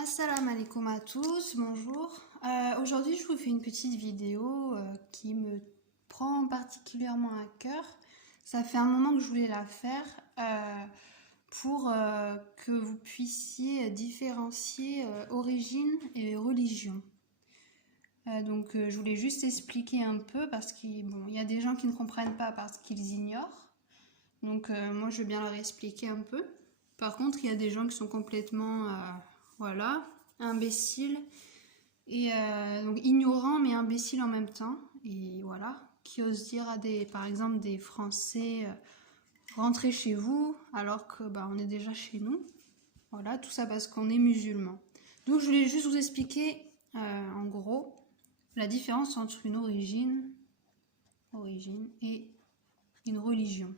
Assalamu alaikum à tous, bonjour. Aujourd'hui, je vous fais une petite vidéo qui me prend particulièrement à cœur. Ça fait un moment que je voulais la faire pour que vous puissiez différencier origine et religion. Je voulais juste expliquer un peu parce qu'il y a des gens qui ne comprennent pas parce qu'ils ignorent. Moi, je veux bien leur expliquer un peu. Par contre, il y a des gens qui sont complètement... voilà, imbécile et donc ignorant mais imbécile en même temps, et voilà, qui osent dire à par exemple des Français rentrez chez vous alors que on est déjà chez nous. Voilà, tout ça parce qu'on est musulman. Donc je voulais juste vous expliquer en gros la différence entre une origine et une religion.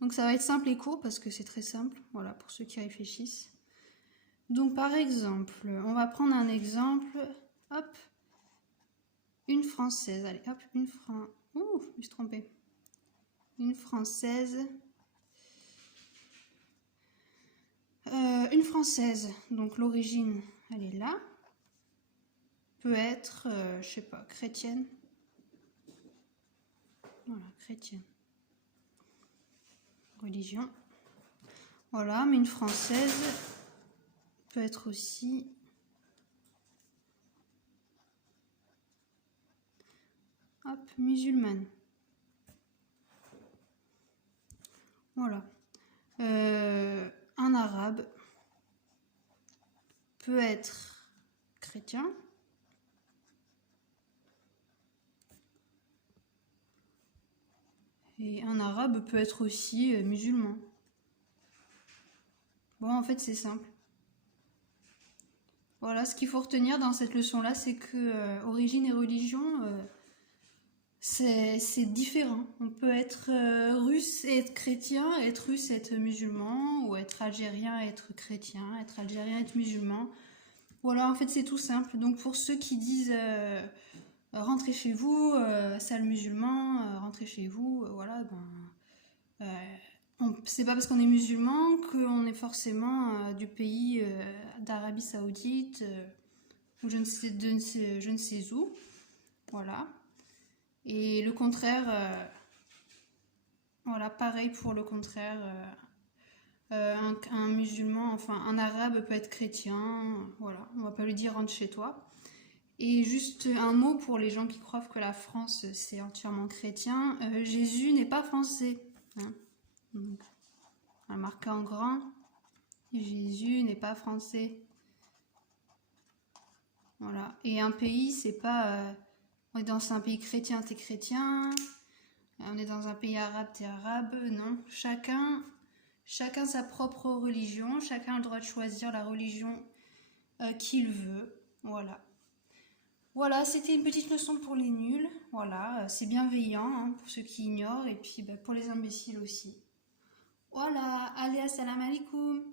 Donc ça va être simple et court parce que c'est très simple, voilà, pour ceux qui réfléchissent. Donc par exemple, on va prendre un exemple, hop, une Française, allez, hop, je me suis trompée. Une Française, donc l'origine, elle est là, peut être, je sais pas, chrétienne, voilà, chrétienne. Religion. Voilà, mais une Française peut être aussi musulmane. Voilà. Un arabe peut être chrétien. Et un arabe peut être aussi musulman. Bon, en fait, c'est simple. Voilà, ce qu'il faut retenir dans cette leçon-là, c'est que origine et religion, c'est différent. On peut être russe et être chrétien, être russe et être musulman, ou être algérien et être chrétien, être algérien et être musulman. Voilà, en fait, c'est tout simple. Donc, pour ceux qui disent rentrez chez vous, sale musulman, rentrez chez vous, voilà, c'est pas parce qu'on est musulman qu'on est forcément du pays d'Arabie Saoudite ou je ne sais où. Voilà. Et le contraire, voilà, pareil pour le contraire. Un musulman, enfin un arabe peut être chrétien. Voilà, on va pas lui dire rentre chez toi. Et juste un mot pour les gens qui croient que la France c'est entièrement chrétien. Jésus n'est pas français. Hein. Donc, on va marquer en grand. Jésus n'est pas français. Voilà. Et un pays, c'est pas... on est dans un pays chrétien, t'es chrétien. On est dans un pays arabe, t'es arabe. Non. Chacun sa propre religion. Chacun a le droit de choisir la religion qu'il veut. Voilà. Voilà, c'était une petite leçon pour les nuls. Voilà, c'est bienveillant hein, pour ceux qui ignorent et puis pour les imbéciles aussi. Voilà, allez, assalamu alaikum.